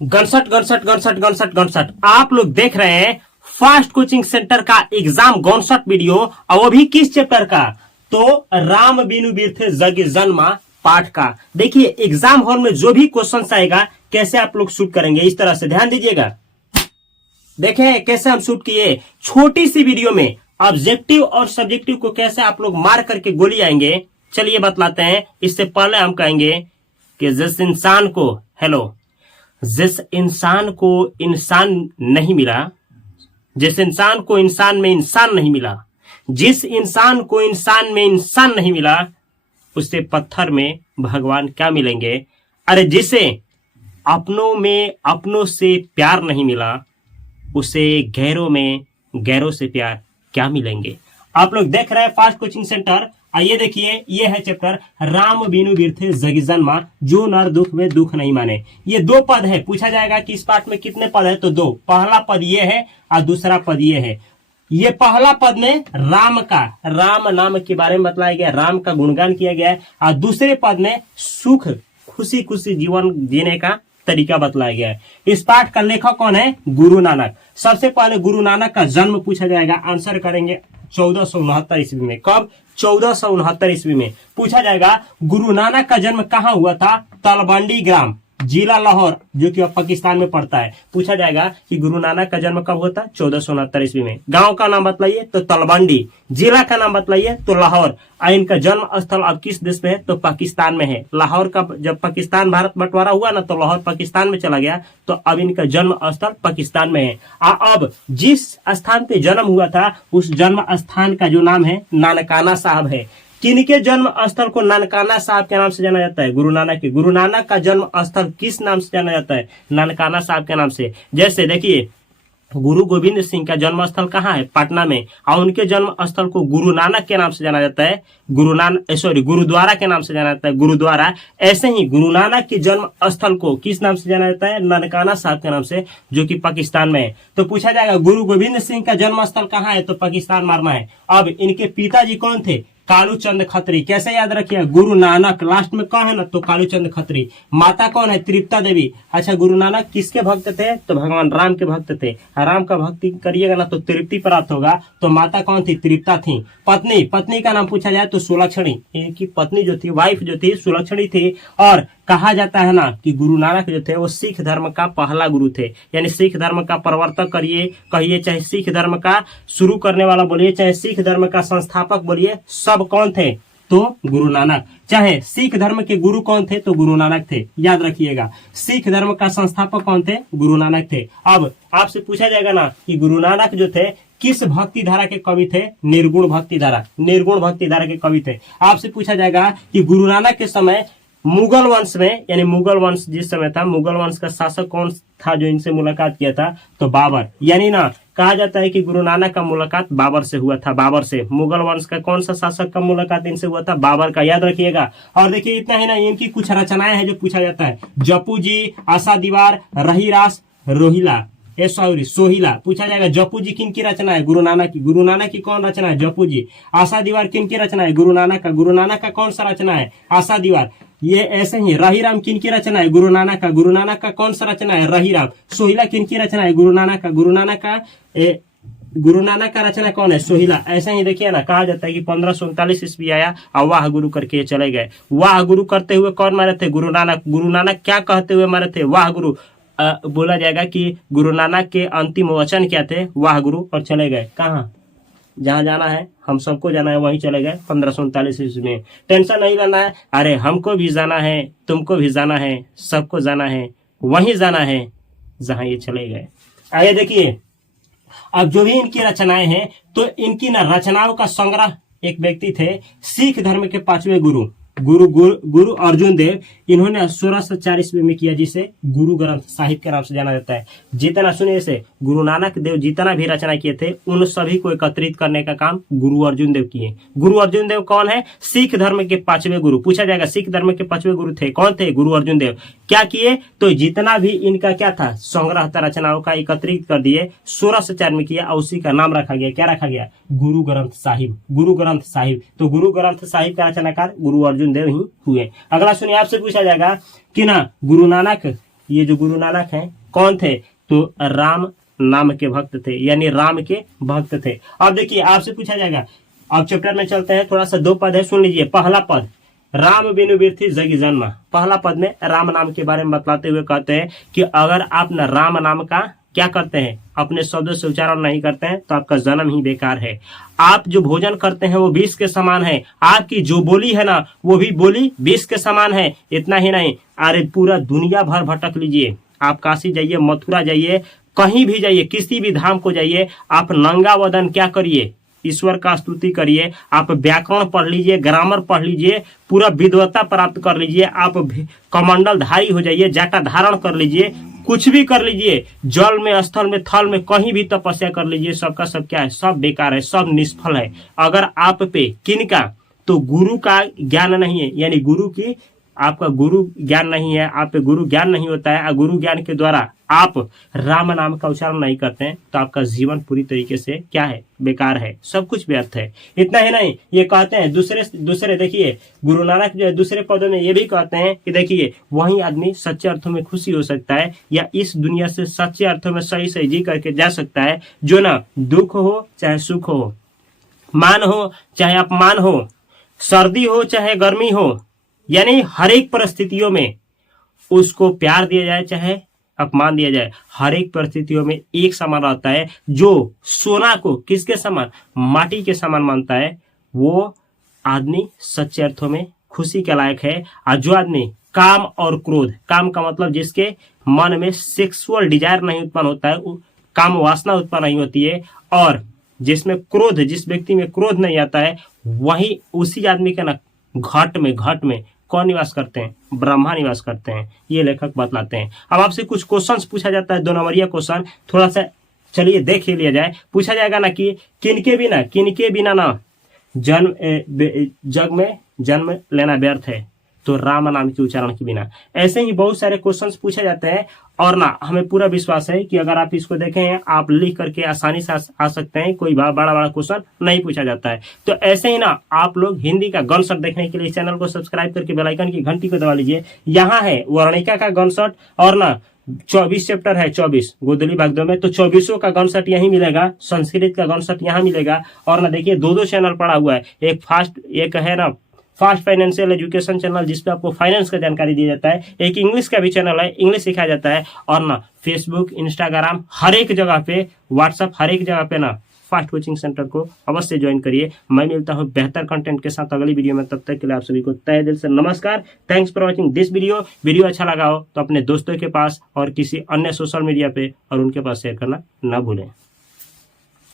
गनसट गनसट गनसट गनसट गनसट आप लोग देख रहे हैं फास्ट कोचिंग सेंटर का एग्जाम गनसट वीडियो, और वो भी किस चैप्टर का? तो राम बिनु बिरथे जग जन्मा पाठ का। देखिए एग्जाम हॉल में जो भी क्वेश्चन आएगा कैसे आप लोग शूट करेंगे, इस तरह से ध्यान दीजिएगा। देखें कैसे हम शूट किए, छोटी सी वीडियो में ऑब्जेक्टिव और सब्जेक्टिव को कैसे आप लोग मार करके गोली आएंगे, चलिए बतलाते हैं। इससे पहले हम कहेंगे कि जिस इंसान को इंसान नहीं मिला, जिस इंसान को इंसान में इंसान नहीं मिला, जिस इंसान को इंसान में इंसान नहीं मिला, उससे पत्थर में भगवान क्या मिलेंगे? अरे जिसे अपनों में अपनों से प्यार नहीं मिला, उसे गैरों में गैरों से प्यार क्या मिलेंगे? आप लोग देख रहे हैं फास्ट कोचिंग सेंटर। आइए देखिए, ये है चैप्टर राम बिनु बिरथे जग जन्मा, जो नर दुख में दुख नहीं माने। ये दो पद है, पूछा जाएगा कि इस पाठ में कितने पद है, तो दो। पहला पद ये है और दूसरा पद ये है। ये पहला पद में राम नाम के बारे में बतलाया गया, राम का गुणगान किया गया है, और दूसरे पद में सुख खुशी खुशी जीवन जीने का तरीका बतलाया गया है। इस पाठ का लेखक कौन है? गुरु नानक। सबसे पहले गुरु नानक का जन्म पूछा जाएगा, आंसर करेंगे 1469 ईस्वी में। कब? 1469 ईस्वी में पूछा जाएगा। गुरु नानक का जन्म कहाँ हुआ था? तलवंडी ग्राम, जिला लाहौर, जो कि अब पाकिस्तान में पड़ता है। पूछा जाएगा कि गुरु नानक का जन्म कब हुआ था? 1469 ईस्वी में। गांव का नाम बतलाइए, तो तलवंडी। जिला का नाम बतलाइए, तो लाहौर। इनका जन्म स्थल अब किस देश में है? तो पाकिस्तान में है। लाहौर का जब पाकिस्तान भारत बंटवारा हुआ ना, तो लाहौर पाकिस्तान में चला गया, तो अब इनका जन्म स्थल पाकिस्तान में है। अब जिस स्थान पे जन्म हुआ था, उस जन्म स्थान का जो नाम है नानकाना साहब है। किनके जन्म स्थल को नानकाना साहब के नाम से जाना जाता है? गुरु नानक के। गुरु नानक का जन्म स्थल किस नाम से जाना जाता है? नानकाना साहब के नाम से। जैसे देखिए, गुरु गोविंद सिंह का जन्म स्थल कहाँ है? पटना में, और उनके जन्म स्थल को गुरु नानक के नाम से जाना जाता है, गुरुद्वारा के नाम से जाना जाता है, गुरुद्वारा। ऐसे ही गुरु नानक के जन्म स्थल को किस नाम से जाना जाता है? नानकाना साहब के नाम से, जो कि पाकिस्तान में है। तो पूछा जाएगा गुरु गोविंद सिंह का जन्म स्थल कहाँ है? तो पाकिस्तान मारना है। अब इनके पिताजी कौन थे? कालू चंद खत्री। कैसे याद रखिए? गुरु नानक लास्ट में कौन है ना, तो कालू चंद खत्री। माता कौन है? तृप्ता देवी। अच्छा, गुरु नानक किसके भक्त थे? तो भगवान राम के भक्त थे। राम का भक्ति करिएगा ना तो तृप्ति प्राप्त होगा। तो माता कौन थी? तृप्ता थी। पत्नी का नाम पूछा जाए तो सुलक्षणी। इनकी पत्नी जो थी, वाइफ जो थी, सुलक्षणी थी। और कहा जाता है ना कि गुरु नानक जो थे वो सिख धर्म का पहला गुरु थे, यानी सिख धर्म का प्रवर्तक कहिए, चाहे सिख धर्म का शुरू करने वाला बोलिए, चाहे सिख धर्म का संस्थापक बोलिए, सब कौन थे? तो गुरु नानक। चाहे सिख धर्म के गुरु कौन थे? तो गुरु नानक थे। याद रखिएगा, सिख धर्म का संस्थापक कौन थे? गुरु नानक थे। अब आपसे पूछा जाएगा ना कि गुरु नानक जो थे किस भक्ति धारा के कवि थे? निर्गुण भक्ति धारा। निर्गुण भक्ति धारा के कवि थे। आपसे पूछा जाएगा कि गुरु नानक के समय मुगल वंश में, यानी मुगल वंश जिस समय था, मुगल वंश का शासक कौन था जो इनसे मुलाकात किया था? तो बाबर। यानी ना कहा जाता है कि गुरु नानक का मुलाकात बाबर से हुआ था। बाबर से। मुगल वंश का कौन सा शासक का मुलाकात इनसे हुआ था? बाबर का। याद रखिएगा। और देखिए इतना ही ना, इनकी कुछ रचनाएं हैं जो पूछा जाता है। जपू जी, आशा दीवार, रहीरास, रोहिला, सोहिला। पूछा जाएगा जपू जी किन की रचना है? गुरु नानक की। गुरु नानक की कौन रचना है? जपू जी। आशा दीवार किन की रचना है? गुरु नानक का। गुरु नानक का कौन सा रचना है? आशा दीवार। ये ऐसे ही रहीराम किन की रचना है? गुरु नानक का। गुरु नानक का कौन सा रचना है? रहीराम। सोहिला किन की रचना है? गुरु नानक का। गुरु नानक का रचना कौन है? सोहिला। ऐसे ही देखिए ना, कहा जाता है कि 1539 ईस्वी आया और वाह गुरु करके चले गए। वाह गुरु करते हुए कौन मारे थे? गुरु नानक। गुरु नानक क्या कहते हुए मारे थे? वाह गुरु। बोला जाएगा कि गुरु नानक के अंतिम वचन क्या थे? वाह गुरु। और चले गए कहाँ? जहाँ जाना है, हम सबको जाना है, वहीं चले गए 1539 ईस्वी में। टेंशन नहीं लेना है। अरे हमको भी जाना है, तुमको भी जाना है, सबको जाना है, वहीं जाना है जहां ये चले गए। आइए देखिए, अब जो भी इनकी रचनाएं हैं, तो इनकी ना रचनाओं का संग्रह एक व्यक्ति थे, सिख धर्म के 5वें गुरु गुरु अर्जुन देव। इन्होंने 1604 ईस्वी में किया, जिसे गुरु ग्रंथ साहिब के नाम से जाना जाता है। जितना सुनिए से, गुरु नानक देव जितना भी रचना किए थे, उन सभी को एकत्रित करने का काम गुरु अर्जुन देव किए। गुरु अर्जुन देव कौन है? सिख धर्म के 5वें गुरु। पूछा जाएगा सिख धर्म के 5वें गुरु थे, कौन थे? गुरु अर्जुन देव। क्या किए? तो जितना भी इनका क्या था, संग्रह था रचनाओं का, एकत्रित कर दिए, 1604 में किया, और उसी का नाम रखा गया। क्या रखा गया? गुरु ग्रंथ साहिब। गुरु ग्रंथ साहिब। तो गुरु ग्रंथ साहिब का रचनाकार गुरु अर्जुन देव ही हुए। अगला सुनिए, आपसे पूछा जाएगा कि ना गुरु नानक ये जो गुरु नानक हैं कौन थे? तो राम नाम के भक्त थे, यानी राम के भक्त थे। अब देखिए आपसे पूछा जाएगा, अब चैप्टर में चलते हैं, थोड़ा सा 2 पद है, सुन लीजिए। पहला पद, राम बिनु बिरथि जग जन्म। पहला पद में राम नाम के बारे में बतलाते हुए कहते हैं कि अगर आप न राम नाम का क्या करते हैं, अपने शब्दों से उच्चारण नहीं करते हैं, तो आपका जन्म ही बेकार है। आप जो भोजन करते हैं वो विष के समान है, आपकी जो बोली है ना वो भी बोली विष के समान है। इतना ही नहीं, अरे पूरा दुनिया भर भटक लीजिए, आप काशी जाइए, मथुरा जाइए, कहीं भी जाइए, किसी भी धाम को जाइए, आप नंगा वदन क्या करिए, ईश्वर का स्तुति करिए, आप व्याकरण पढ़ लीजिए, ग्रामर पढ़ लीजिए, पूरा विद्वता प्राप्त कर लीजिए, आप कमंडल धारी हो जाइए, जाटा धारण कर लीजिए, कुछ भी कर लीजिए, जल में, स्थल में, थल में, कहीं भी तपस्या कर लीजिए, सबका सब क्या है, सब बेकार है, सब निष्फल है। अगर आप पे किनका, तो गुरु का ज्ञान नहीं है, यानी गुरु की, आपका गुरु ज्ञान नहीं है, आप पे गुरु ज्ञान नहीं होता है, और गुरु ज्ञान के द्वारा आप राम नाम का उच्चारण नहीं करते हैं, तो आपका जीवन पूरी तरीके से क्या है, बेकार है, सब कुछ व्यर्थ है। इतना ही नहीं, ये कहते हैं दूसरे देखिए, गुरु नानक जो है दूसरे पदों में ये भी कहते हैं कि देखिए वही आदमी सच्चे अर्थों में खुशी हो सकता है, या इस दुनिया से सच्चे अर्थों में सही सही जी करके जा सकता है, जो ना दुख हो चाहे सुख हो, मान हो चाहे अपमान हो, सर्दी हो चाहे गर्मी हो, यानी हर एक परिस्थितियों में उसको प्यार दिया जाए चाहे अपमान दिया जाए, हर एक परिस्थितियों में एक समान रहता है। जो सोना को किसके समान, माटी के समान मानता है, वो आदमी सच्चे अर्थों में खुशी के लायक है। और जो आदमी काम और क्रोध, काम का मतलब जिसके मन में सेक्सुअल डिजायर नहीं उत्पन्न होता है, काम वासना उत्पन्न नहीं होती है, और जिसमें क्रोध, जिस व्यक्ति में क्रोध नहीं आता है, वही उसी आदमी के ना घट में कौन निवास करते हैं, ब्रह्मा निवास करते हैं, ये लेखक बतलाते हैं। अब आपसे कुछ क्वेश्चंस पूछा जाता है, 2 नंबरिया क्वेश्चन, थोड़ा सा चलिए देख ही लिया जाए। पूछा जाएगा ना कि किनके बिना ना जग में जन्म लेना व्यर्थ है, तो राम नाम के उच्चारण के बिना। ऐसे ही बहुत सारे क्वेश्चंस पूछे जाते हैं, और ना हमें पूरा विश्वास है कि अगर आप इसको देखें, आप लिख करके आसानी से आ सकते हैं, कोई बड़ा क्वेश्चन नहीं पूछा जाता है। तो ऐसे ही ना आप लोग हिंदी का गन शॉट देखने के लिए इस चैनल को सब्सक्राइब करके बेल आइकन की घंटी को दबा लीजिए। यहाँ है वर्णिका का गन शॉट, और ना 24 चैप्टर है, 24 गोदली भागदौड़ में, तो 24 का गन शॉट यहीं मिलेगा, संस्कृत का गन शॉट यहाँ मिलेगा। और ना देखिए 2 चैनल पड़ा हुआ है, एक है ना फास्ट फाइनेंशियल एजुकेशन चैनल, जिसपे आपको फाइनेंस का जानकारी दिया जाता है, एक इंग्लिश का भी चैनल है, इंग्लिश सिखाया जाता है, और ना फेसबुक, इंस्टाग्राम, हर एक जगह पे, व्हाट्सएप, हर एक जगह पे ना फास्ट कोचिंग सेंटर को अवश्य ज्वाइन करिए। मैं मिलता हूँ बेहतर कंटेंट के साथ अगली वीडियो में, तब तक के लिए आप सभी को तहे दिल से नमस्कार। Thanks for watching this video अच्छा लगा हो तो अपने दोस्तों के पास और किसी अन्य सोशल मीडिया पे और उनके पास शेयर करना ना भूलें।